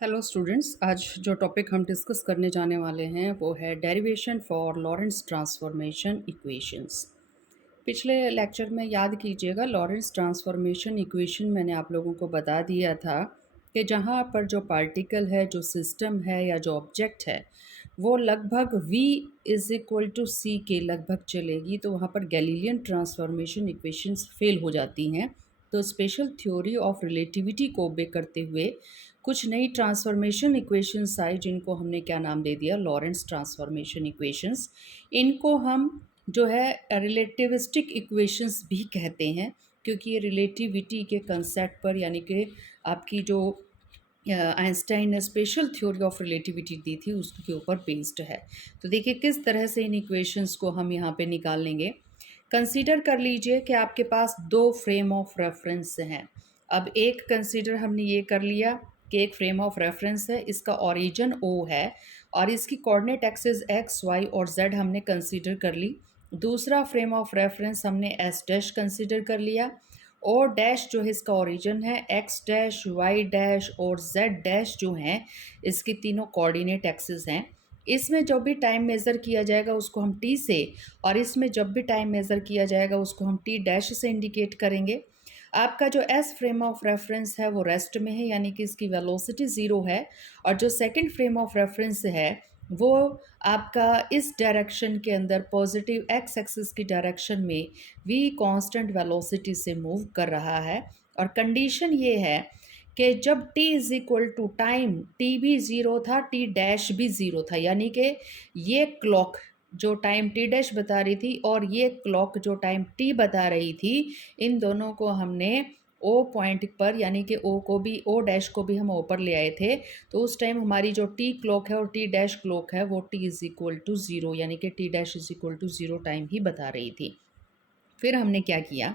Hello students, आज जो topic हम डिस्कस करने जाने वाले हैं वो है derivation for Lorentz transformation equations. पिछले लेक्चर में याद कीजिएगा, लॉरेंस ट्रांसफॉर्मेशन इक्वेशन मैंने आप लोगों को बता दिया था कि जहाँ पर जो पार्टिकल है, जो सिस्टम है या जो ऑब्जेक्ट है, वो लगभग v इज़ इक्वल टू सी के लगभग चलेगी तो वहाँ पर गैलीलियन ट्रांसफॉर्मेशन इक्वेशंस फेल हो जाती हैं। तो स्पेशल थ्योरी ऑफ रिलेटिविटी को ओबे करते हुए कुछ नई ट्रांसफॉर्मेशन इक्वेशंस आई जिनको हमने क्या नाम दे दिया, लॉरेंस ट्रांसफॉर्मेशन इक्वेशंस। इनको हम जो है रिलेटिविस्टिक इक्वेशंस भी कहते हैं, क्योंकि ये रिलेटिविटी के कंसेप्ट पर, यानी कि आपकी जो आइंस्टाइन ने स्पेशल थ्योरी ऑफ रिलेटिविटी दी थी उसके ऊपर बेस्ड है। तो देखिए किस तरह से इन इक्वेशंस को हम यहाँ पे निकाल लेंगे। कंसीडर कर लीजिए कि आपके पास दो फ्रेम ऑफ रेफरेंस हैं। अब एक कंसीडर हमने ये कर लिया कि एक फ्रेम ऑफ रेफरेंस है, इसका ओरिजिन ओ है और इसकी कोऑर्डिनेट एक्सिस एक्स वाई और जेड हमने कंसीडर कर ली। दूसरा फ्रेम ऑफ रेफरेंस हमने एस डैश कंसीडर कर लिया और डैश जो है इसका ओरिजिन है एक्स डैश वाई डैश और जेड डैश जो हैं इसकी तीनों कोऑर्डिनेट एक्सिस हैं। इसमें जब भी टाइम मेज़र किया जाएगा उसको हम टी से, और इसमें जब भी टाइम मेज़र किया जाएगा उसको हम टी डैश से इंडिकेट करेंगे। आपका जो एस फ्रेम ऑफ रेफरेंस है वो रेस्ट में है, यानी कि इसकी वेलोसिटी ज़ीरो है। और जो सेकंड फ्रेम ऑफ रेफरेंस है वो आपका इस डायरेक्शन के अंदर पॉजिटिव एक्स एक्सिस की डायरेक्शन में वी कांस्टेंट वेलोसिटी से मूव कर रहा है। और कंडीशन ये है कि जब t is equal to time, t भी ज़ीरो था, टी डैश भी ज़ीरो था, यानी कि ये क्लॉक जो टाइम टी डैश बता रही थी और ये क्लॉक जो टाइम टी बता रही थी, इन दोनों को हमने ओ पॉइंट पर, यानी कि ओ को भी, ओ डैश को भी हम ऊपर ले आए थे। तो उस टाइम हमारी जो टी क्लॉक है और टी डैश क्लॉक है वो T is equal to zero, यानी कि T dash is equal to zero time ही बता रही थी। फिर हमने क्या किया,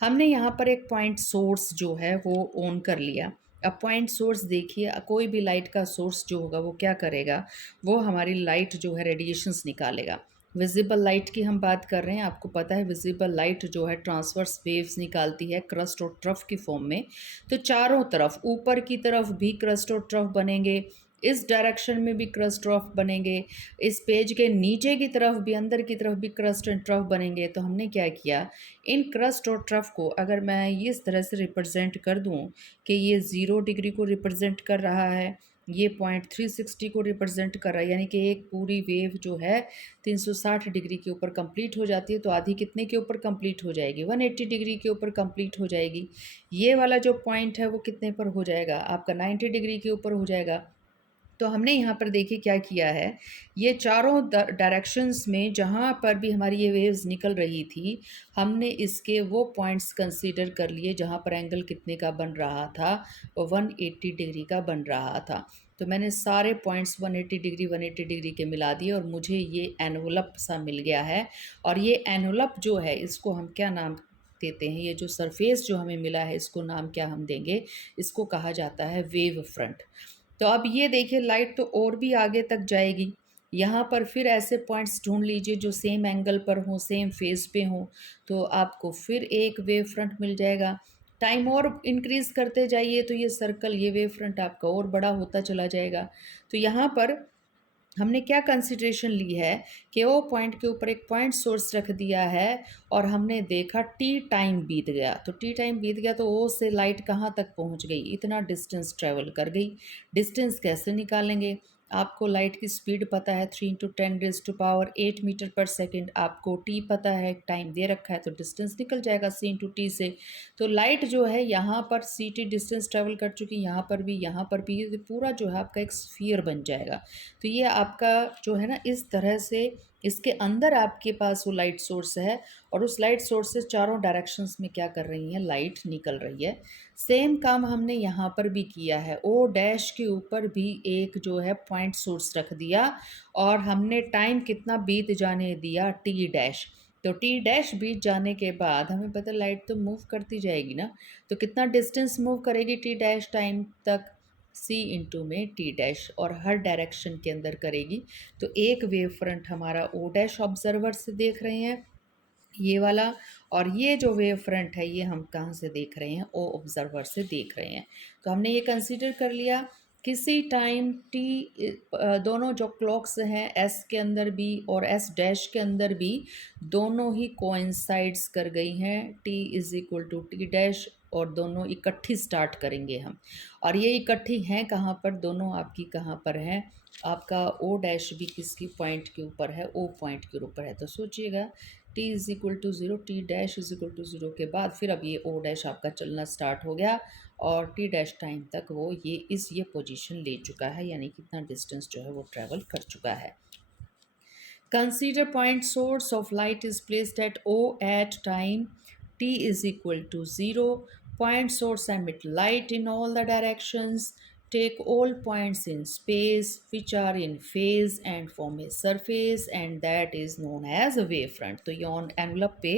हमने यहाँ पर एक पॉइंट सोर्स जो है वो ऑन कर लिया। अब पॉइंट सोर्स देखिए, कोई भी लाइट का सोर्स जो होगा वो क्या करेगा, वो हमारी लाइट जो है रेडिएशंस निकालेगा। विजिबल लाइट की हम बात कर रहे हैं, आपको पता है विजिबल लाइट जो है ट्रांसवर्स वेव्स निकालती है क्रस्ट और ट्रफ की फॉर्म में। तो चारों तरफ, ऊपर की तरफ भी क्रस्ट और ट्रफ बनेंगे, इस डायरेक्शन में भी क्रस्ट ट्रफ बनेंगे, इस पेज के नीचे की तरफ भी, अंदर की तरफ भी क्रस्ट एंड ट्रफ बनेंगे। तो हमने क्या किया, इन क्रस्ट और ट्रफ को अगर मैं इस तरह से रिप्रेजेंट कर दूं कि ये 0 डिग्री को रिप्रेजेंट कर रहा है, ये पॉइंट 360 को रिप्रेजेंट कर रहा है, यानी कि एक पूरी वेव जो है 360 डिग्री के ऊपर कंप्लीट हो जाती है, तो आधी कितने के ऊपर कंप्लीट हो जाएगी, 180 डिग्री के ऊपर कंप्लीट हो जाएगी। ये वाला जो पॉइंट है वो कितने पर हो जाएगा, आपका 90 डिग्री के ऊपर हो जाएगा। तो हमने यहाँ पर देखिए क्या किया है, ये चारों डायरेक्शंस में जहाँ पर भी हमारी ये वेव्स निकल रही थी, हमने इसके वो पॉइंट्स कंसीडर कर लिए जहाँ पर एंगल कितने का बन रहा था, वो 180 डिग्री का बन रहा था। तो मैंने सारे पॉइंट्स 180 डिग्री 180 डिग्री के मिला दिए और मुझे ये एनवलप सा मिल गया है। और ये एनवलप जो है इसको हम क्या नाम देते हैं, ये जो सरफेस जो हमें मिला है इसको नाम क्या हम देंगे, इसको कहा जाता है वेव फ्रंट। तो अब ये देखिए लाइट तो और भी आगे तक जाएगी। यहाँ पर फिर ऐसे पॉइंट्स ढूंढ लीजिए जो सेम एंगल पर हो, सेम फेस पे हो, तो आपको फिर एक वेव फ्रंट मिल जाएगा। टाइम और इंक्रीज करते जाइए तो ये सर्कल, ये वेव फ्रंट आपका और बड़ा होता चला जाएगा। तो यहाँ पर हमने क्या कंसिडरेशन ली है कि वो पॉइंट के ऊपर एक पॉइंट सोर्स रख दिया है और हमने देखा टी टाइम बीत गया। तो टी टाइम बीत गया तो ओ से लाइट कहाँ तक पहुँच गई, इतना डिस्टेंस ट्रेवल कर गई। डिस्टेंस कैसे निकालेंगे, आपको लाइट की स्पीड पता है 3 × 10⁻⁸ मीटर पर सेकेंड, आपको टी पता है, टाइम दे रखा है, तो डिस्टेंस निकल जाएगा c × t से। तो लाइट जो है यहाँ पर सी टी डिस्टेंस ट्रेवल कर चुकी, यहाँ पर भी, यहाँ पर भी, ये पूरा जो है आपका एक स्फीयर बन जाएगा। तो ये आपका जो है ना, इस तरह से इसके अंदर आपके पास वो लाइट सोर्स है और उस लाइट सोर्स से चारों डायरेक्शंस में क्या कर रही है, लाइट निकल रही है। सेम काम हमने यहाँ पर भी किया है, ओ डैश के ऊपर भी एक जो है पॉइंट सोर्स रख दिया और हमने टाइम कितना बीत जाने दिया, टी डैश। तो टी डैश बीत जाने के बाद हमें पता लाइट तो मूव करती जाएगी ना, तो कितना डिस्टेंस मूव करेगी टी डैश टाइम तक, सी इंटू में टी डैश, और हर डायरेक्शन के अंदर करेगी। तो एक वेव फ्रंट हमारा ओ डैश ऑब्जर्वर से देख रहे हैं, ये वाला, और ये जो वेव फ्रंट है ये हम कहाँ से देख रहे हैं, ओ ऑब्जर्वर से देख रहे हैं। तो हमने ये कंसीडर कर लिया किसी टाइम टी दोनों जो क्लॉक्स हैं एस के अंदर भी और एस डैश के अंदर भी दोनों ही कोइंसाइड्स कर गई हैं t is equal to t dash, और दोनों इकट्ठी स्टार्ट करेंगे हम। और ये इकट्ठी हैं कहाँ पर, दोनों आपकी कहाँ पर हैं, आपका ओ डैश भी किसकी पॉइंट के ऊपर है, ओ पॉइंट के ऊपर है। तो सोचिएगा t is equal to zero, t dash is equal to zero के बाद फिर अब ये ओ डैश आपका चलना स्टार्ट हो गया और टी डैश टाइम तक वो ये पोजीशन ले चुका है, यानी कितना डिस्टेंस जो है वो ट्रैवल कर चुका है। Consider point source of light is placed at O at time t is equal to 0. Point source emit light in all the directions. Take all points in space which are in phase and form a surface, and that is known as a wavefront. तो ये envelope पे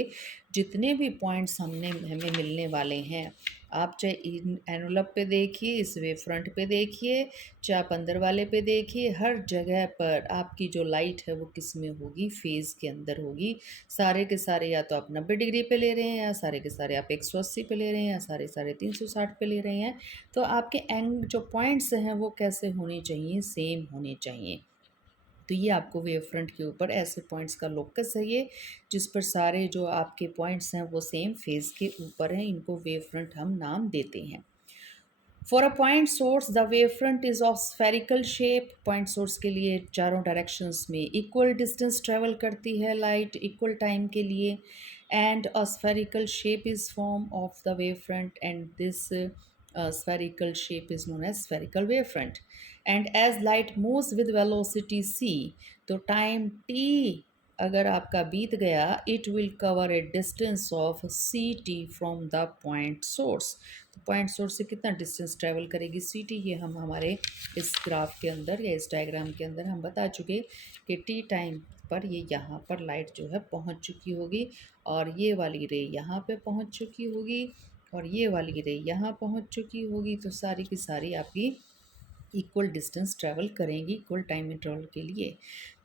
जितने भी points हमें मिलने वाले हैं, आप चाहे इन एनवलप पे देखिए, इस वेव फ्रंट पे देखिए, चाहे आप अंदर वाले पे देखिए, हर जगह पर आपकी जो लाइट है वो किस में होगी, फेज़ के अंदर होगी। सारे के सारे या तो आप 90 डिग्री पे ले रहे हैं, या सारे के सारे आप 180 पे ले रहे हैं, या सारे सारे 360 पे ले रहे हैं। तो आपके एंग जो पॉइंट्स हैं वो कैसे होने चाहिए, सेम होने चाहिए। तो ये आपको वेव फ्रंट के ऊपर ऐसे पॉइंट्स का लोकस है ये, जिस पर सारे जो आपके पॉइंट्स हैं वो सेम फेज़ के ऊपर हैं, इनको वेव फ्रंट हम नाम देते हैं। For a point source the wave front is of spherical shape. Point source के लिए चारों डायरेक्शंस में इक्वल डिस्टेंस ट्रेवल करती है लाइट इक्वल टाइम के लिए, and a spherical shape is form of the wave front, and this spherical shape is known as spherical wavefront. And as light moves with velocity c, तो time t अगर आपका बीत गया, it will cover a distance of c t from the point source. तो point source से कितना distance travel करेगी C T, ये हम हमारे इस ग्राफ के अंदर या इस डायग्राम के अंदर हम बता चुके कि टी टाइम पर ये यहाँ पर लाइट जो है पहुँच चुकी होगी, और ये वाली रे यहाँ पे पहुँच चुकी होगी, और ये वाली रे यहाँ पहुँच चुकी होगी। तो सारी की सारी आपकी इक्वल डिस्टेंस ट्रैवल करेंगी इक्वल टाइम इंटरवल के लिए।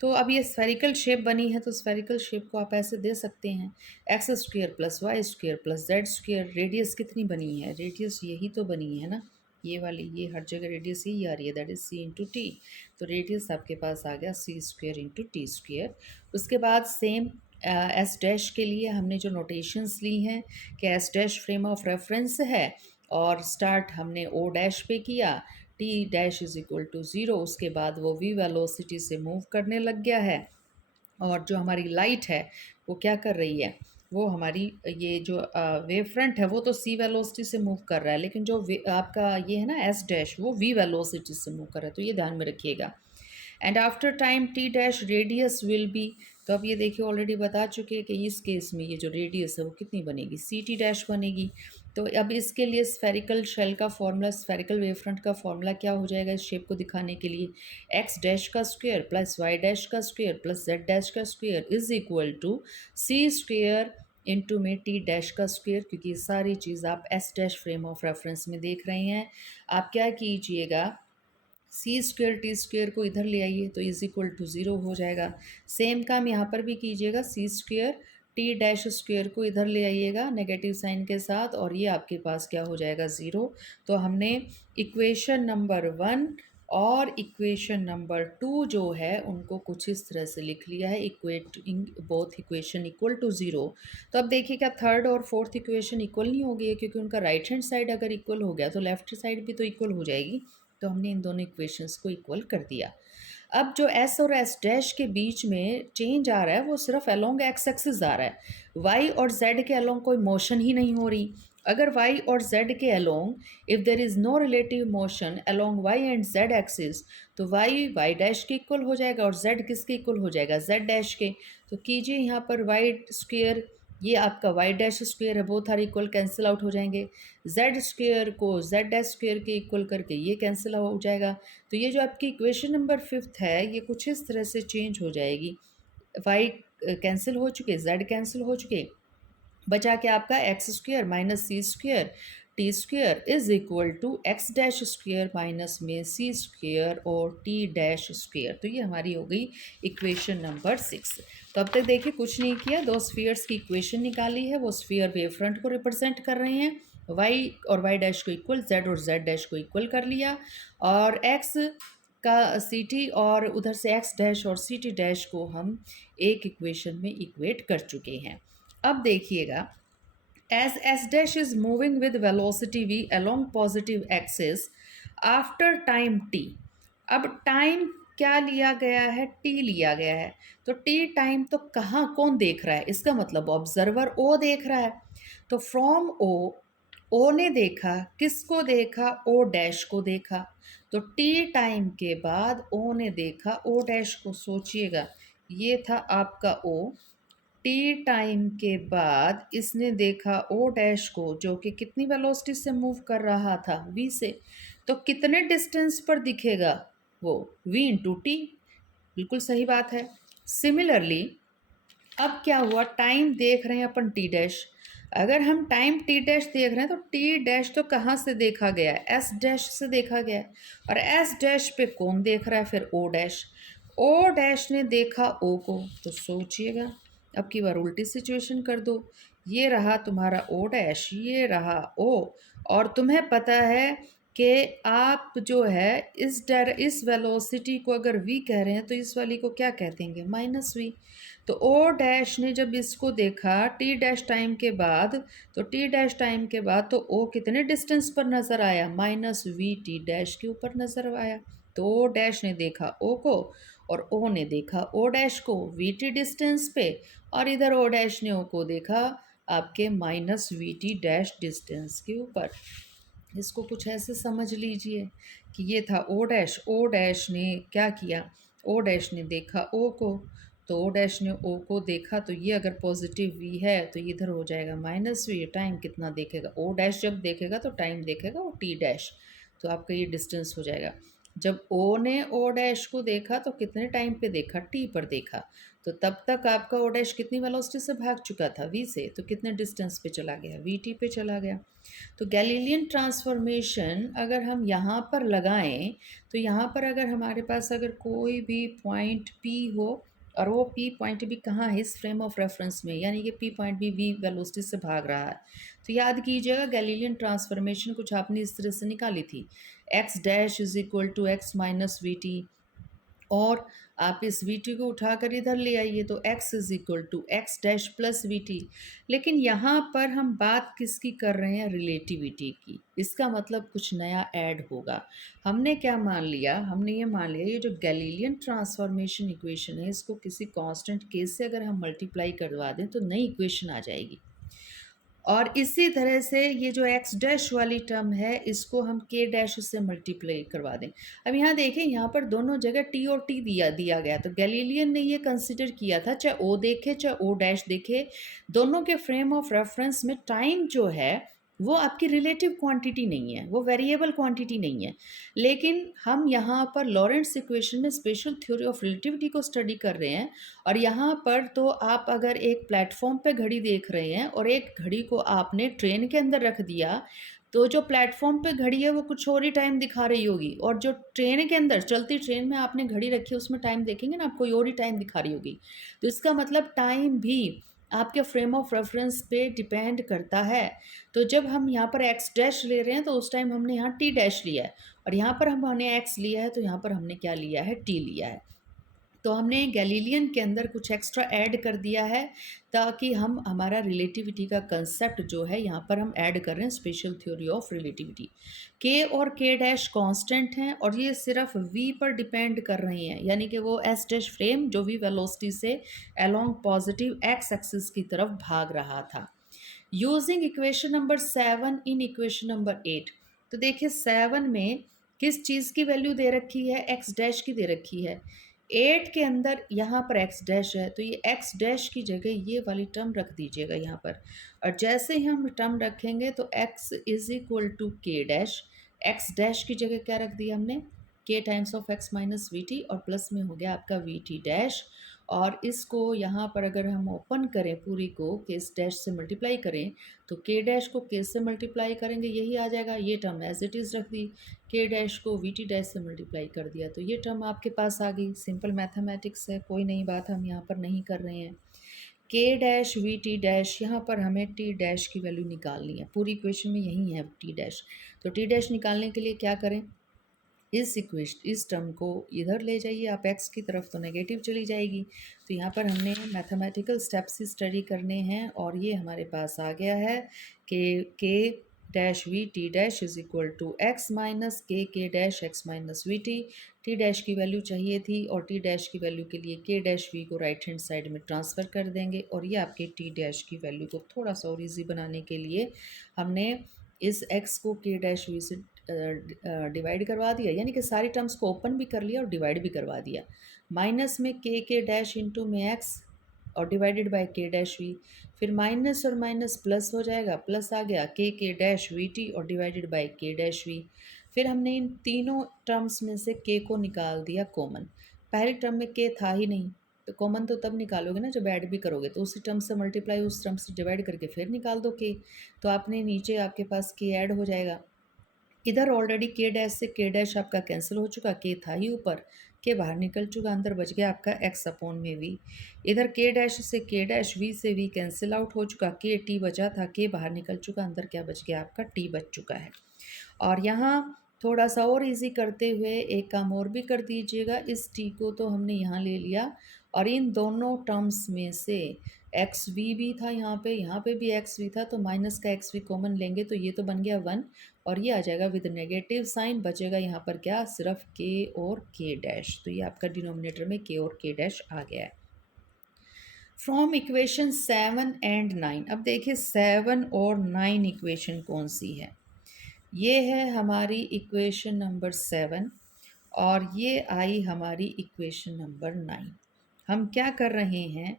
तो अब ये स्फेरिकल शेप बनी है, तो स्फेरिकल शेप को आप ऐसे दे सकते हैं, x square plus y square plus z square. Radius कितनी बनी है, रेडियस यही तो बनी है ना, ये वाली, ये हर जगह रेडियस यही आ रही है, that is c into t. तो रेडियस आपके पास आ गया c square into t square. उसके बाद सेम एस डैश के लिए हमने जो नोटेशंस ली हैं कि S dash frame of reference है, और स्टार्ट हमने ओ डैश पे किया, t dash is equal to zero, उसके बाद वो वी वेलोसिटी से मूव करने लग गया है, और जो हमारी लाइट है वो क्या कर रही है, वो हमारी ये जो वेव फ्रंट है वो तो सी वेलोसिटी से मूव कर रहा है, लेकिन जो आपका ये है ना एस डैश, वो वी वेलोसिटी से मूव कर रहा है। तो ये ध्यान में रखिएगा। And after time T dash radius will be, तो अब ये देखिए ऑलरेडी बता चुके हैं कि इस केस में ये जो रेडियस है वो कितनी बनेगी, सी टी डैश बनेगी। तो अब इसके लिए स्फेरिकल शेल का फॉर्मूला, स्फेरिकल वेव फ्रंट का फॉर्मूला क्या हो जाएगा इस शेप को दिखाने के लिए, एक्स डैश का स्क्वायर प्लस वाई डैश का स्क्वायर प्लस जेड डैश का square is equal to c square into में टी डैश का स्क्वायर, क्योंकि सारी चीज़ आप S dash frame of reference में देख रहे हैं। आप क्या कीजिएगा, सी स्क्वेयर टी स्क्वेयर को इधर ले आइए तो इज इक्वल टू ज़ीरो हो जाएगा। सेम काम यहाँ पर भी कीजिएगा, सी स्क्वेयर टी डैश स्क्वेयर को इधर ले आइएगा नेगेटिव साइन के साथ, और ये आपके पास क्या हो जाएगा, ज़ीरो। तो हमने इक्वेशन नंबर 1 और इक्वेशन नंबर 2 जो है उनको कुछ इस तरह से लिख लिया है, equating both equation equal to zero. तो अब देखिए क्या थर्ड और फोर्थ इक्वेशन इक्वल नहीं हो गई है, क्योंकि उनका राइट हैंड साइड अगर इक्वल हो गया तो लेफ्ट साइड भी तो इक्वल हो जाएगी। तो हमने इन दोनों इक्वेशंस को इक्वल कर दिया। अब जो एस और एस डैश के बीच में चेंज आ रहा है वो सिर्फ अलोंग एक्स एक्सिस आ रहा है, वाई और जेड के अलोंग कोई मोशन ही नहीं हो रही। अगर वाई और जेड के along if there is no relative motion along y and z axis, तो वाई वाई डैश के इक्वल हो जाएगा और जेड किसके इक्वल हो जाएगा, जेड डैश के। तो कीजिए यहाँ पर वाई स्क्वेयर, ये आपका वाई डैश स्क्वेयर है, both are equal, cancel out हो जाएंगे। जेड स्क्वेयर को जेड डैश स्क्वेयर के इक्वल करके ये कैंसिल हो जाएगा। तो ये जो आपकी इक्वेशन नंबर 5 है ये कुछ इस तरह से चेंज हो जाएगी, वाई कैंसिल हो चुके, जेड कैंसिल हो चुके, बचा के आपका x square minus c square t square is equal to x dash square minus में सी स्क्वेयर और टी डैश स्क्वेयर। तो ये हमारी हो गई इक्वेशन नंबर 6। तो अब तक देखिए कुछ नहीं किया, दो स्फीयर्स की इक्वेशन निकाली है, वो स्फीयर वेव फ्रंट को रिप्रेजेंट कर रहे हैं, वाई और वाई डैश को इक्वल, जेड और जेड डैश को इक्वल कर लिया, और एक्स का सी टी और उधर से एक्स डैश और सी टी डैश को हम एक इक्वेशन में इक्वेट कर चुके हैं। अब देखिएगा, as s dash is moving with velocity v along positive axis after time t। अब टाइम क्या लिया गया है, t लिया गया है। तो t टाइम तो कहाँ कौन देख रहा है, इसका मतलब ऑब्जर्वर o देख रहा है। तो फ्रॉम o ने देखा, किसको देखा, o डैश को देखा। तो t टाइम के बाद o ने देखा o डैश को। सोचिएगा, ये था आपका o, टी टाइम के बाद इसने देखा ओ डैश को, जो कि कितनी वेलोसिटी से मूव कर रहा था, वी से। तो कितने डिस्टेंस पर दिखेगा वो, वी इंटू टी। बिल्कुल सही बात है। सिमिलरली अब क्या हुआ, टाइम देख रहे हैं अपन टी डैश। अगर हम टाइम टी डैश देख रहे हैं तो टी डैश तो कहाँ से देखा गया है, एस डैश से देखा गया है। और एस डैश पे कौन देख रहा है फिर, ओ डैश। ओ डैश ने देखा ओ को। तो सोचिएगा, अब की बार उल्टी सिचुएशन कर दो। ये रहा तुम्हारा ओ डैश, ये रहा ओ, और तुम्हें पता है कि आप जो है इस वेलोसिटी को अगर वी कह रहे हैं तो इस वाली को क्या कहते हैं, माइनस वी। तो ओ डैश ने जब इसको देखा टी डैश टाइम के बाद, तो टी डैश टाइम के बाद तो ओ कितने डिस्टेंस पर नज़र आया, माइनस वी टी डैश के ऊपर नज़र आया। तो ओ डैश ने देखा ओ को और ओ ने देखा ओ डैश को वी टी डिस्टेंस पे, और इधर ओ डैश ने ओ को देखा आपके minus we T dash distance के ऊपर। इसको कुछ ऐसे समझ लीजिए कि ये था ओ डैश ने क्या किया, ओ डैश ने देखा ओ को। तो ओ डैश ने ओ को देखा, तो ये अगर पॉजिटिव वी है तो इधर हो जाएगा माइनस वी। टाइम कितना देखेगा, ओ डैश जब देखेगा तो टाइम देखेगा वो टी डैश, तो आपका ये डिस्टेंस हो जाएगा। जब ओ ने ओ डैश को देखा तो कितने टाइम पे देखा, टी पर देखा। तो तब तक आपका ओ डैश कितनी वेलोसिटी से भाग चुका था, वी से, तो कितने डिस्टेंस पे चला गया, वी टी पे चला गया। तो गैलीलियन ट्रांसफॉर्मेशन अगर हम यहाँ पर लगाएं, तो यहाँ पर अगर हमारे पास अगर कोई भी पॉइंट P हो, और वो P पॉइंट भी कहाँ है, इस फ्रेम ऑफ रेफरेंस में, यानी कि P पॉइंट भी V वेलोसिटी से भाग रहा है। तो याद कीजिएगा, गैलीलियन ट्रांसफॉर्मेशन कुछ आपने इस तरह से निकाली थी, x dash is equal to x minus we t, और आप इस वी टी को उठाकर इधर ले आइए तो x is equal to x dash plus v t. लेकिन यहाँ पर हम बात किसकी कर रहे हैं, रिलेटिविटी की। इसका मतलब कुछ नया ऐड होगा। हमने क्या मान लिया, हमने ये मान लिया ये जो गैलीलियन ट्रांसफॉर्मेशन इक्वेशन है, इसको किसी कांस्टेंट के से अगर हम मल्टीप्लाई करवा दें तो नई इक्वेशन आ जाएगी। और इसी तरह से ये जो एक्स डैश वाली टर्म है, इसको हम के डैश से मल्टीप्लाई करवा दें। अब यहाँ देखें, यहाँ पर दोनों जगह टी और टी दिया दिया गया। तो गैलीलियन ने ये कंसिडर किया था, चाहे ओ देखे चाहे ओ डैश देखे, दोनों के फ्रेम ऑफ रेफरेंस में टाइम जो है वो आपकी रिलेटिव क्वांटिटी नहीं है, वो वेरिएबल क्वांटिटी नहीं है। लेकिन हम यहाँ पर लॉरेंट्स इक्वेशन में स्पेशल थ्योरी ऑफ रिलेटिविटी को स्टडी कर रहे हैं। और यहाँ पर तो आप अगर एक प्लेटफॉर्म पे घड़ी देख रहे हैं और एक घड़ी को आपने ट्रेन के अंदर रख दिया, तो जो प्लेटफॉर्म पे घड़ी है वो कुछ और ही टाइम दिखा रही होगी, और जो ट्रेन के अंदर, चलती ट्रेन में आपने घड़ी रखी है उसमें टाइम देखेंगे ना आप, कोई और ही टाइम दिखा रही होगी। तो इसका मतलब टाइम भी आपके फ्रेम ऑफ रेफरेंस पे डिपेंड करता है। तो जब हम यहाँ पर एक्स डैश ले रहे हैं तो उस टाइम हमने यहाँ टी डैश लिया है, और यहाँ पर हमने एक्स लिया है तो यहाँ पर हमने क्या लिया है, टी लिया है। तो हमने गैलीलियन के अंदर कुछ एक्स्ट्रा ऐड कर दिया है, ताकि हम हमारा रिलेटिविटी का कंसेप्ट जो है यहाँ पर हम ऐड कर रहे हैं, स्पेशल थ्योरी ऑफ रिलेटिविटी। के और के डैश कांस्टेंट हैं और ये सिर्फ वी पर डिपेंड कर रही हैं, यानी कि वो एस डैश फ्रेम जो वी वेलोसिटी से अलोंग पॉजिटिव एक्स एक्सिस की तरफ भाग रहा था। Using equation number 7 in equation number 8। तो देखिए 7 में किस चीज़ की वैल्यू दे रखी है, एक्स डैश की दे रखी है। 8 के अंदर यहाँ पर एक्स डैश है, तो ये एक्स डैश की जगह ये वाली टर्म रख दीजिएगा यहाँ पर। और जैसे ही हम टर्म रखेंगे तो x is equal to k dash, x dash की जगह क्या रख दिया हमने, के times of x minus we t, और प्लस में हो गया आपका वी टी डैश। और इसको यहाँ पर अगर हम ओपन करें पूरी को, के डैश से मल्टीप्लाई करें, तो के डैश को के से मल्टीप्लाई करेंगे यही आ जाएगा, ये टर्म एज इट इज़ रख दी। के डैश को वी टी डैश से मल्टीप्लाई कर दिया तो ये टर्म आपके पास आ गई। सिंपल मैथमेटिक्स है, कोई नई बात हम यहाँ पर नहीं कर रहे हैं। के डैश वी टी डैश, यहाँ पर हमें टी डैश की वैल्यू निकालनी है, पूरी इक्वेशन में यही है टी डैश। तो टी डैश निकालने के लिए क्या करें, इस टर्म को इधर ले जाइए आप एक्स की तरफ, तो नेगेटिव चली जाएगी। तो यहाँ पर हमने मैथमेटिकल स्टेप्स ही स्टडी करने हैं और ये हमारे पास आ गया है कि K dash V T dash is equal to x minus K dash X minus we T dash की वैल्यू चाहिए थी और टी डैश की वैल्यू के लिए के डैश वी को राइट हैंड साइड में ट्रांसफ़र कर देंगे और ये आपके टी डैश की वैल्यू को थोड़ा सा और ईजी बनाने के लिए हमने इस एक्स को के डैश वी से डिवाइड करवा दिया, यानी कि सारी टर्म्स को ओपन भी कर लिया और डिवाइड भी करवा दिया। माइनस में के डैश इंटू में एक्स और डिवाइडेड बाय के डैश वी, फिर माइनस और माइनस प्लस हो जाएगा, प्लस आ गया के डैश वी टी और डिवाइडेड बाय के डैश वी। फिर हमने इन तीनों टर्म्स में से के को निकाल दिया कॉमन। पहली टर्म में के था ही नहीं, तो कॉमन तो तब निकालोगे ना जब ऐड भी करोगे, तो उसी टर्म से मल्टीप्लाई उस टर्म से डिवाइड करके फिर निकाल दो के, तो आपने नीचे आपके पास के ऐड हो जाएगा। इधर ऑलरेडी के डैश से के डैश आपका कैंसिल हो चुका, के था ही ऊपर, के बाहर निकल चुका, अंदर बच गया आपका एक्स अपॉन में वी। इधर के डैश से के डैश, वी से वी कैंसिल आउट हो चुका, के टी बचा था, के बाहर निकल चुका, अंदर क्या बच गया आपका, टी बच चुका है। और यहाँ थोड़ा सा और इजी करते हुए एक काम और भी कर दीजिएगा, इस टी को तो हमने यहाँ ले लिया और इन दोनों टर्म्स में से एक्स वी भी था, यहाँ पे भी एक्स वी था, तो माइनस का एक्स वी कॉमन लेंगे तो ये तो बन गया 1 और ये आ जाएगा विद नेगेटिव साइन, बचेगा यहाँ पर क्या, सिर्फ के और के डैश। तो ये आपका डिनोमिनेटर में के और के डैश आ गया है। फ्रॉम इक्वेशन 7 एंड 9, अब देखिए 7 और 9 इक्वेशन कौन सी है। ये है हमारी इक्वेशन नंबर 7 और ये आई हमारी इक्वेशन नंबर 9। हम क्या कर रहे हैं,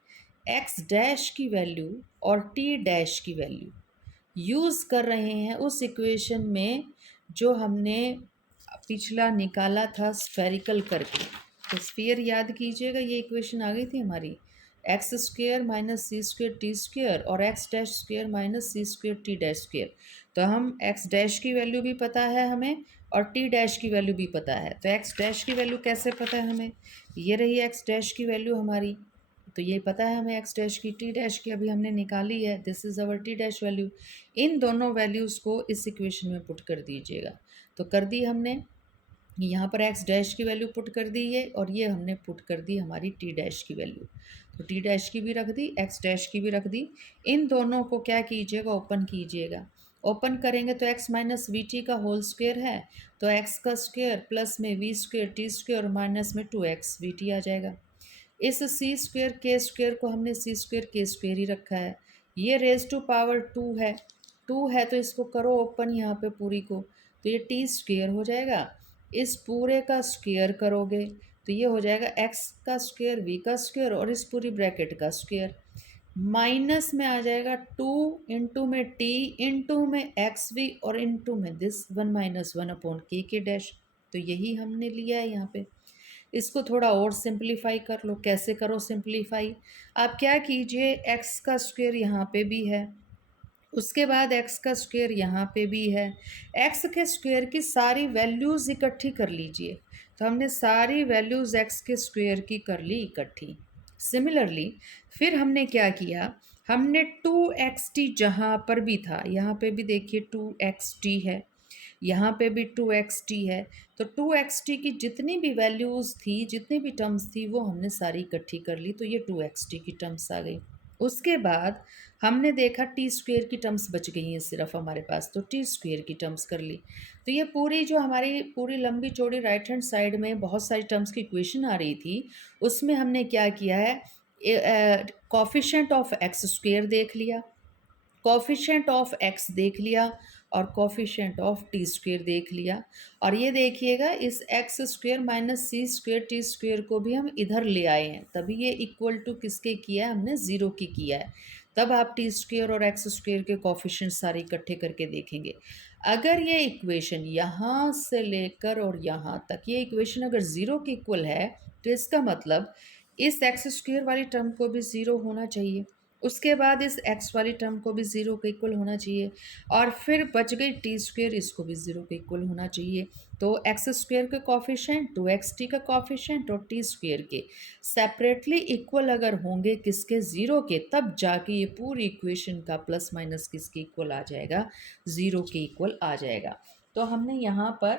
एक्स डैश की वैल्यू और टी डैश की वैल्यू यूज़ कर रहे हैं उस इक्वेशन में जो हमने पिछला निकाला था स्फेरिकल करके। तो स्फीयर याद कीजिएगा, ये इक्वेशन आ गई थी हमारी, x square minus c square t square और x dash square minus c square T dash square. तो हम एक्स डैश की वैल्यू भी पता है हमें और टी डैश की वैल्यू भी पता है। तो एक्स डैश की वैल्यू कैसे पता है हमें, ये रही एक्स डैश की वैल्यू हमारी, तो ये पता है हमें एक्स डैश की, टी डैश की अभी हमने निकाली है, this is our T dash value. इन दोनों वैल्यूज़ को इस इक्वेशन में पुट कर दीजिएगा। तो कर दी हमने, यहाँ पर एक्स डैश की वैल्यू पुट कर दी है और ये हमने पुट कर दी हमारी टी डैश की वैल्यू। तो टी डैश की भी रख दी, एक्स डैश की भी रख दी। इन दोनों को क्या कीजिएगा, ओपन कीजिएगा। ओपन करेंगे तो एक्स माइनस वी टी का होल स्क्वेयर है, तो एक्स का स्क्वेयर प्लस में वी स्क्वेयर टी स्क्वेयर और माइनस में 2x वी टी आ जाएगा। इस सी स्क्वेयर के स्क्वेयर को हमने सी स्क्वेयर के स्क्वेयर ही रखा है। ये रेज टू पावर 2 है तो इसको करो ओपन यहाँ पे पूरी को, तो ये टी स्क्वेयर हो जाएगा। इस पूरे का स्क्वेयर करोगे तो ये हो जाएगा एक्स का स्क्वेयर वी का स्क्वेयर और इस पूरी ब्रैकेट का स्क्वेयर। माइनस में आ जाएगा 2 इंटू में टी इंटू में एक्स वी और इंटू में दिस 1 माइनस 1 अपॉन के डैश। तो यही हमने लिया है यहाँ पे। इसको थोड़ा और सिंप्लीफाई कर लो, कैसे करो सिंप्लीफाई, आप क्या कीजिए, एक्स का स्क्वेयर यहाँ पे भी है, उसके बाद एक्स का स्क्वेयर यहाँ पे भी है, एक्स के स्क्वेयर की सारी वैल्यूज़ इकट्ठी कर लीजिए। तो हमने सारी वैल्यूज़ एक्स के स्क्वेयर की कर ली इकट्ठी। सिमिलरली फिर हमने क्या किया, हमने 2xt जहाँ पर भी था, यहाँ पे भी देखिए 2xt है, यहाँ पे भी 2xt है, तो 2xt की जितनी भी वैल्यूज़ थी, जितनी भी टर्म्स थी, वो हमने सारी इकट्ठी कर ली, तो ये 2xt की टर्म्स आ गई। उसके बाद हमने देखा टी स्क्वेयर की टर्म्स बच गई हैं सिर्फ हमारे पास, तो टी स्क्वेयर की टर्म्स कर ली। तो ये पूरी जो हमारी पूरी लंबी चौड़ी राइट हैंड साइड में बहुत सारी टर्म्स की इक्वेशन आ रही थी, उसमें हमने क्या किया है, कॉफिशेंट ऑफ एक्स स्क्वेयर देख लिया, कॉफिशेंट ऑफ एक्स देख लिया और कॉफिशेंट ऑफ टी स्क्वेयर देख लिया। और ये देखिएगा इस x square minus c square t square को भी हम इधर ले आए हैं, तभी ये इक्वल टू किसके किया है, हमने ज़ीरो की किया है। तब आप टी स्क्वेयर और एक्स स्क्वेयर के कॉफिशेंट सारे इकट्ठे करके देखेंगे। अगर ये इक्वेशन यहाँ से लेकर और यहाँ तक ये इक्वेशन अगर ज़ीरो के इक्वल है, तो इसका मतलब इस एक्स स्क्वेयर वाली टर्म को भी ज़ीरो होना चाहिए। उसके बाद इस एक्स वाली टर्म को भी ज़ीरो के इक्वल होना चाहिए, और फिर बच गई टी स्क्वेयर, इसको भी ज़ीरो के इक्वल होना चाहिए। तो एक्स स्क्वेयर के कॉफिशेंट, टू एक्स टी का कॉफिशेंट और टी स्क्वेयर के सेपरेटली इक्वल अगर होंगे किसके, ज़ीरो के, तब जाके ये पूरी इक्वेशन का प्लस माइनस किसके इक्वल आ जाएगा, ज़ीरो के इक्वल आ जाएगा। तो हमने यहाँ पर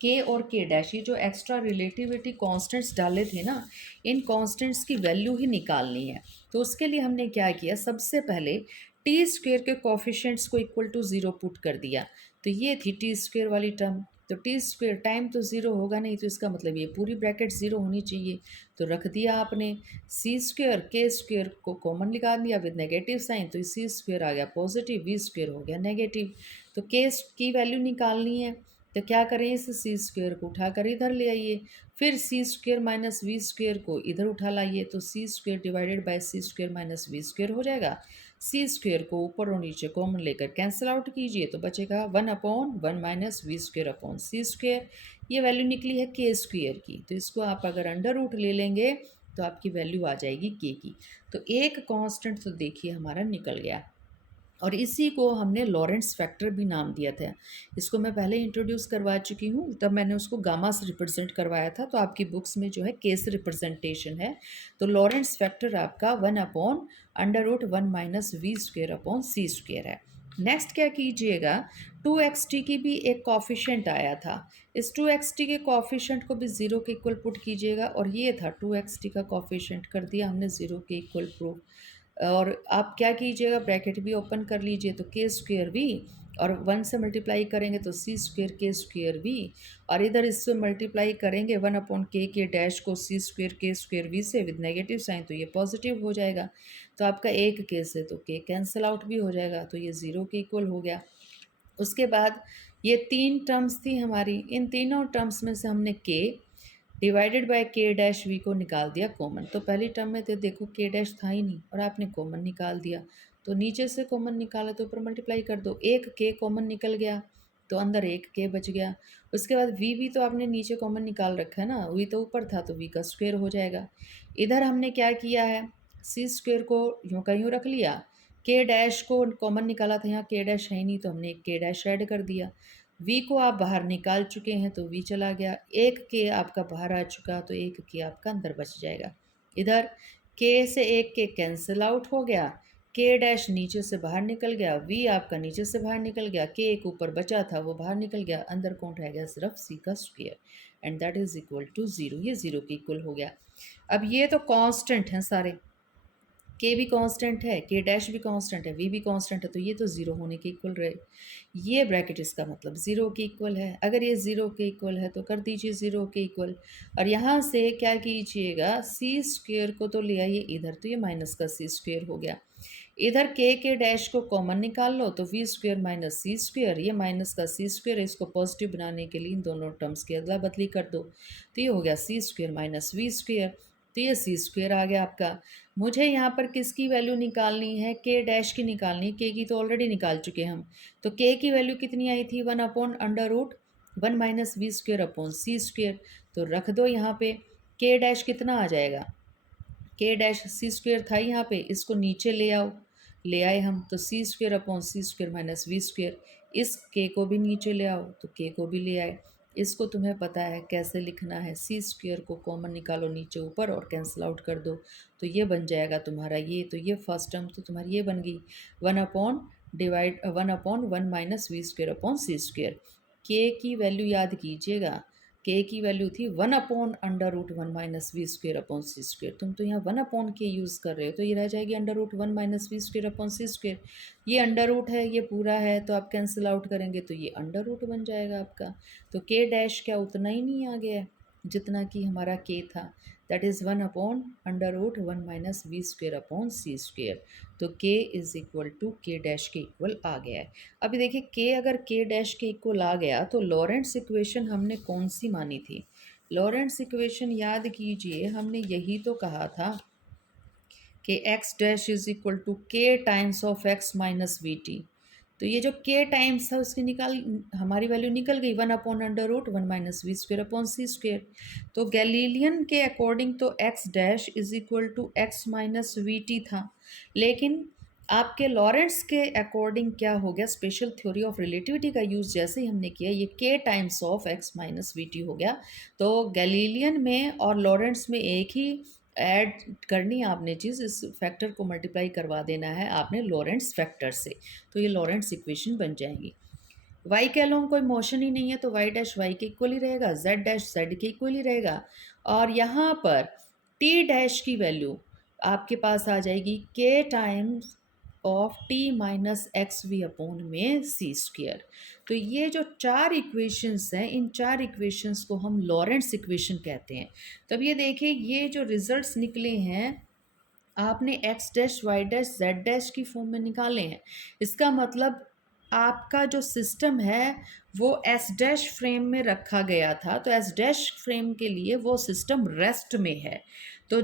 के और के डैश, ये जो एक्स्ट्रा रिलेटिविटी कांस्टेंट्स डाले थे ना, इन कांस्टेंट्स की वैल्यू ही निकालनी है। तो उसके लिए हमने क्या किया, सबसे पहले टी स्क्वेयर के कॉफिशेंट्स को इक्वल टू ज़ीरो पुट कर दिया। तो ये थी टी स्क्वेयर वाली टर्म। तो टी स्क्वेयर टाइम तो ज़ीरो होगा नहीं, तो इसका मतलब ये पूरी ब्रैकेट ज़ीरो होनी चाहिए। तो रख दिया आपने सी स्क्वेयर, के स्क्वेयर को कॉमन निकाल दिया विद नेगेटिव साइन, तो सी स्क्वेयर आ गया पॉजिटिव, वी स्क्वेयर हो गया नेगेटिव। तो के की वैल्यू निकालनी है, तो क्या करें, इस सी स्क्वेयर को उठाकर इधर ले आइए, फिर C square minus we square को इधर उठा लाइए, तो C square divided by C square minus we square हो जाएगा। सी स्क्वेयर को ऊपर और नीचे कॉमन लेकर कैंसिल आउट कीजिए, तो बचेगा one upon one minus we square upon C square. ये वैल्यू निकली है के स्क्वेयर की, तो इसको आप अगर अंडर रूट ले लेंगे तो आपकी वैल्यू आ जाएगी के की। तो एक कांस्टेंट तो देखिए हमारा निकल गया, और इसी को हमने लॉरेंट्स फैक्टर भी नाम दिया था। इसको मैं पहले इंट्रोड्यूस करवा चुकी हूँ, तब मैंने उसको गामा से रिप्रेजेंट करवाया था, तो आपकी बुक्स में जो है के से रिप्रेजेंटेशन है। तो लॉरेंट्स फैक्टर आपका one upon under root one minus we square upon C square है। नेक्स्ट क्या कीजिएगा, टू एक्स टी की भी एक कॉफिशेंट आया था, इस टू एक्स टी के कॉफिशेंट को भी ज़ीरो के इक्वल पुट कीजिएगा, और ये था टू एक्स टी का कॉफिशेंट कर दिया हमने ज़ीरो के इक्वल प्रूफ। और आप क्या कीजिएगा, ब्रैकेट भी ओपन कर लीजिए, तो के स्क्वेयर भी, और वन से मल्टीप्लाई करेंगे तो सी स्क्वेयर के स्क्वेयर भी, और इधर इससे मल्टीप्लाई करेंगे वन अपॉन के डैश को सी स्क्वेयर के स्क्वेयर वी से विद नेगेटिव साइन, तो ये पॉजिटिव हो जाएगा। तो आपका एक के से तो के कैंसिल आउट भी हो जाएगा, तो ये ज़ीरो के इक्वल हो गया। उसके बाद ये तीन टर्म्स थी हमारी, इन तीनों टर्म्स में से हमने के डिवाइडेड बाय के डैश वी को निकाल दिया कॉमन। तो पहली टर्म में तो देखो के डैश था ही नहीं और आपने कॉमन निकाल दिया, तो नीचे से कॉमन निकाला तो ऊपर मल्टीप्लाई कर दो, एक के कॉमन निकल गया तो अंदर एक के बच गया। उसके बाद वी भी तो आपने नीचे कॉमन निकाल रखा है ना, वी तो ऊपर था तो वी का स्क्वेयर हो जाएगा। इधर हमने क्या किया है, सी स्क्वेयर को यूँ का यूँ रख लिया, के डैश को कॉमन निकाला था, यहाँ के डैश है ही नहीं तो हमने एक के डैश ऐड कर दिया। वी को आप बाहर निकाल चुके हैं तो वी चला गया, एक के आपका बाहर आ चुका तो एक के आपका अंदर बच जाएगा। इधर के से एक के कैंसिल आउट हो गया, के डैश नीचे से बाहर निकल गया, वी आपका नीचे से बाहर निकल गया, के एक ऊपर बचा था वो बाहर निकल गया, अंदर कौन रह गया, सिर्फ सी का square, and that is equal to zero. ये ज़ीरो के इक्वल हो गया। अब ये तो कांस्टेंट हैं सारे, के भी कांस्टेंट है, के डैश भी कांस्टेंट है, वी भी कांस्टेंट है, तो ये तो ज़ीरो होने के इक्वल रहे। ये ब्रैकेट इसका मतलब ज़ीरो के इक्वल है। अगर ये ज़ीरो के इक्वल है तो कर दीजिए ज़ीरो के इक्वल, और यहाँ से क्या कीजिएगा, सी स्क्वेयर को तो ले आइए इधर, तो ये माइनस का सी स्क्वेयर हो गया। इधर के डैश को कॉमन निकाल लो तो v square minus c square, ये माइनस का सी स्क्वेयर है, इसको पॉजिटिव बनाने के लिए इन दोनों टर्म्स की अदला बदली कर दो, तो ये हो गया c square minus we square, तो ये सी स्क्वेयर आ गया आपका। मुझे यहाँ पर किसकी वैल्यू निकालनी है, के डैश की निकालनी है, के की तो ऑलरेडी निकाल चुके हम। तो के की वैल्यू कितनी आई थी, one upon under root one minus we square upon C square, तो रख दो यहाँ पे। के डैश कितना आ जाएगा, के डैश सी स्क्वेयर था यहाँ पे, इसको नीचे ले आओ, ले आए हम, तो C square upon C square minus we square, इस के को भी नीचे ले आओ तो के को भी ले आए। इसको तुम्हें पता है कैसे लिखना है, सी स्क्वेयर को कॉमन निकालो नीचे ऊपर और कैंसिल आउट कर दो, तो ये बन जाएगा तुम्हारा ये, तो ये फर्स्ट टर्म तो तुम्हारी ये बन गई, one upon one minus we square upon C square. K की वैल्यू याद कीजिएगा, के की वैल्यू थी one upon under root one minus we square upon C square, तुम तो यहाँ वन अपॉन के यूज़ कर रहे हो, तो ये रह जाएगी under root one minus we square upon C square. ये अंडर रूट है, ये पूरा है, तो आप कैंसिल आउट करेंगे तो ये अंडर रूट बन जाएगा आपका। तो के डैश क्या उतना ही नहीं आ गया जितना कि हमारा के था, that is one upon under root one minus we square upon C square. तो k is equal to k dash के इक्वल आ गया है। अभी देखिए के अगर के डैश के इक्वल आ गया तो लॉरेंट्स इक्वेशन हमने कौन सी मानी थी, लॉरेंट्स इक्वेशन याद कीजिए, हमने यही तो कहा था कि x dash is equal to K times of x minus we T. तो ये जो के टाइम्स है उसकी हमारी वैल्यू निकल गई, one upon under root one minus we square upon C square. तो गैलीलियन के अकॉर्डिंग तो x dash is equal to x minus we t था, लेकिन आपके लॉरेंट्स के अकॉर्डिंग क्या हो गया, स्पेशल थ्योरी ऑफ रिलेटिविटी का यूज़ जैसे ही हमने किया, ये k times of x minus we t हो गया। तो गैलीलियन में और लॉरेंट्स में एक ही ऐड करनी है आपने चीज़, इस फैक्टर को मल्टीप्लाई करवा देना है आपने लॉरेंट्स फैक्टर से, तो ये लॉरेंट्स इक्वेशन बन जाएंगी। वाई के अलोंग कोई मोशन ही नहीं है तो वाई डैश वाई के इक्वल ही रहेगा, जेड डैश जेड के इक्वल ही रहेगा। और यहाँ पर टी डैश की वैल्यू आपके पास आ जाएगी k times of t minus x v upon में सी स्क्वेयर। तो ये जो चार इक्वेशंस हैं, इन चार इक्वेशंस को हम लॉरेंट्स इक्वेशन कहते हैं। तो अब ये देखिए, ये जो रिजल्ट्स निकले हैं आपने x dash y dash z dash की फॉर्म में निकाले हैं। इसका मतलब आपका जो सिस्टम है वो एस डैश फ्रेम में रखा गया था, तो एस डैश फ्रेम के लिए वो सिस्टम रेस्ट में है। तो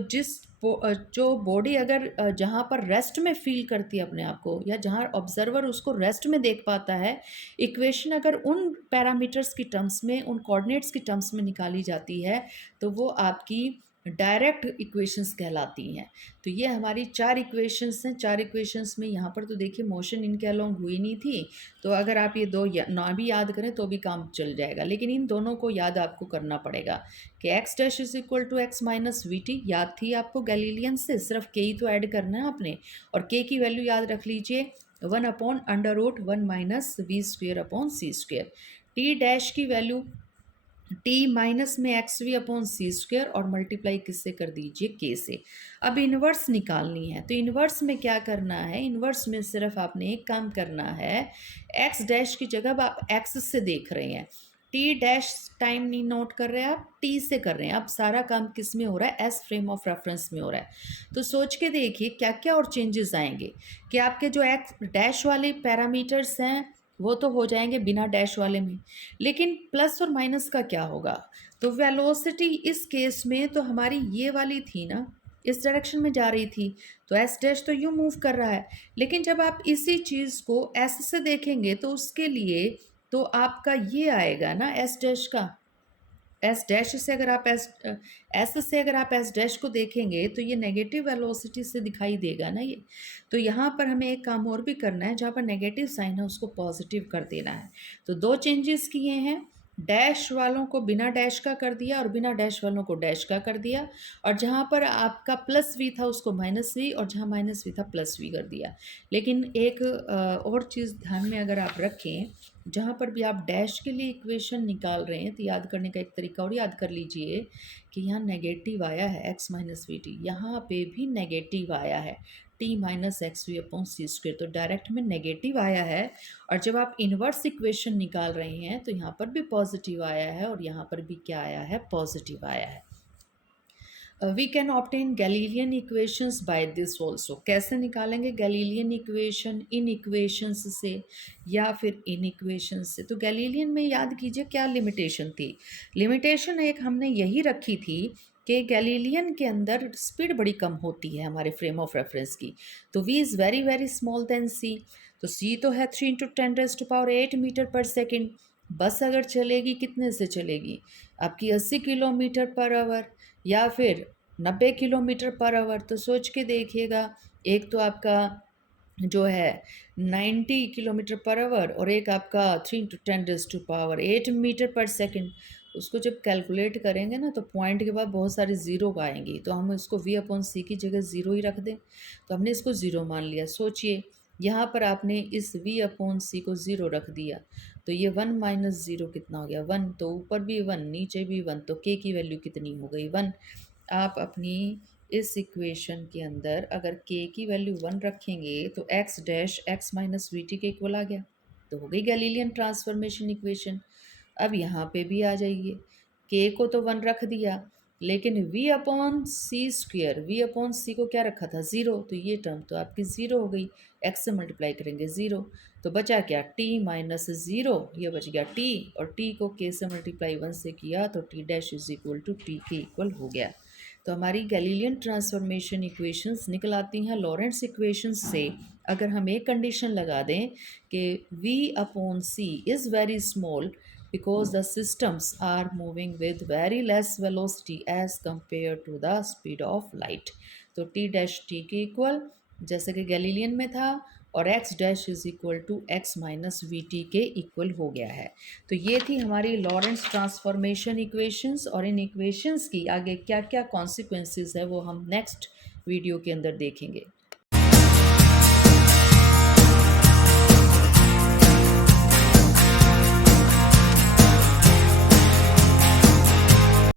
जो बॉडी अगर जहाँ पर रेस्ट में फील करती है अपने आप को, या जहाँ ऑब्जर्वर उसको रेस्ट में देख पाता है, इक्वेशन अगर उन पैरामीटर्स की टर्म्स में, उन कोऑर्डिनेट्स की टर्म्स में निकाली जाती है तो वो आपकी डायरेक्ट इक्वेशंस कहलाती हैं। तो ये हमारी चार इक्वेशंस हैं। चार इक्वेशंस में यहाँ पर तो देखिए मोशन इनके अलोंग हुई नहीं थी, तो अगर आप ये दो ना भी याद करें तो भी काम चल जाएगा, लेकिन इन दोनों को याद आपको करना पड़ेगा कि x dash is equal to x minus we t याद थी आपको गैलीलियन से, सिर्फ के ही तो ऐड करना है आपने, और के की वैल्यू याद रख लीजिए 1/√1 - v² upon c²। T dash की वैल्यू टी माइनस में एक्स वी अपॉन सी स्क्वेयर और मल्टीप्लाई किससे कर दीजिए, के से। अब इन्वर्स निकालनी है, तो इन्वर्स में क्या करना है, इन्वर्स में सिर्फ आपने एक काम करना है, एक्स डैश की जगह आप एक्स से देख रहे हैं, टी डैश टाइम नहीं नोट कर रहे हैं आप, टी से कर रहे हैं। अब सारा काम किस में हो रहा है, एस फ्रेम ऑफ रेफरेंस में हो रहा है। तो सोच के देखिए क्या क्या और चेंजेस आएंगे कि आपके जो एक्स डैश वाले पैरामीटर्स हैं वो तो हो जाएंगे बिना डैश वाले में, लेकिन प्लस और माइनस का क्या होगा। तो वेलोसिटी इस केस में तो हमारी ये वाली थी ना, इस डायरेक्शन में जा रही थी, तो एस डैश तो यूँ मूव कर रहा है। लेकिन जब आप इसी चीज़ को एस से देखेंगे तो उसके लिए तो आपका ये आएगा ना एस डैश का, एस डैश से अगर आप एस से अगर आप एस डैश को देखेंगे तो ये नेगेटिव वेलोसिटी से दिखाई देगा ना ये। तो यहाँ पर हमें एक काम और भी करना है, जहाँ पर नेगेटिव साइन है उसको पॉजिटिव कर देना है। तो दो चेंजेस किए हैं, डैश वालों को बिना डैश का कर दिया और बिना डैश वालों को डैश का कर दिया, और जहाँ पर आपका प्लस वी था उसको माइनस वी, और जहाँ माइनस वी था प्लस वी कर दिया। लेकिन एक और चीज़ ध्यान में अगर आप रखें, जहाँ पर भी आप डैश के लिए इक्वेशन निकाल रहे हैं तो याद करने का एक तरीका और याद कर लीजिए कि यहाँ नेगेटिव आया है एक्स माइनस वी टी, यहाँ पे भी नेगेटिव आया है t minus x v upon सी स्क्वेयर, तो डायरेक्ट में नेगेटिव आया है। और जब आप इन्वर्स इक्वेशन निकाल रहे हैं तो यहाँ पर भी पॉजिटिव आया है और यहाँ पर भी क्या आया है, पॉजिटिव आया है। We can obtain Galilean equations by this also. कैसे निकालेंगे गैलीलियन इक्वेशन, इन इक्वेशंस से या फिर इन इक्वेशंस से। तो गैलीलियन में याद कीजिए क्या लिमिटेशन थी, लिमिटेशन एक हमने यही रखी थी कि गैलीलियन के अंदर स्पीड बड़ी कम होती है हमारे फ्रेम ऑफ रेफरेंस की, तो v is very very small than c। तो c तो है 3 × 10⁸ मीटर पर सेकेंड। बस अगर चलेगी कितने से चलेगी, आपकी 80 किलोमीटर पर आवर या फिर 90 किलोमीटर पर आवर। तो सोच के देखिएगा, एक तो आपका जो है 90 किलोमीटर पर आवर और एक आपका 3 × 10⁸ मीटर पर सेकेंड। उसको जब कैलकुलेट करेंगे ना तो पॉइंट के बाद बहुत सारी ज़ीरो आएंगी, तो हम इसको v अपॉन सी की जगह ज़ीरो ही रख दें, तो हमने इसको ज़ीरो मान लिया। सोचिए यहाँ पर आपने इस v अपॉन सी को ज़ीरो रख दिया, तो ये 1 - 0 कितना हो गया, 1। तो ऊपर भी 1 नीचे भी 1, तो k की वैल्यू कितनी हो गई, 1। आप अपनी इस इक्वेशन के अंदर अगर k की वैल्यू 1 रखेंगे तो x dash x minus we t के इक्वल आ गया, तो हो गई गैलीलियन ट्रांसफॉर्मेशन इक्वेशन। अब यहाँ पे भी आ जाइए, k को तो 1 रख दिया, लेकिन v upon C square, v upon सी को क्या रखा था, 0, तो ये टर्म तो आपकी 0 हो गई, x से मल्टीप्लाई करेंगे 0, तो बचा क्या, t माइनस 0, ये बच गया t, और t को k से मल्टीप्लाई 1 से किया तो t dash is equal to t के इक्वल हो गया। तो हमारी गैलीलियन ट्रांसफॉर्मेशन इक्वेशंस निकल आती हैं लॉरेंट्स इक्वेशंस से, अगर हम एक कंडीशन लगा दें कि v upon c is very small because the systems are moving with very less velocity as compared to the speed of light। तो t डैश t के इक्वल जैसे कि गैलीलियन में था, और x dash is equal to x minus we t के equal हो गया है। तो ये थी हमारी लॉरेंस ट्रांसफॉर्मेशन इक्वेशंस, और इन इक्वेशंस की आगे क्या क्या कॉन्सिक्वेंसेस है वो हम नेक्स्ट वीडियो के अंदर देखेंगे।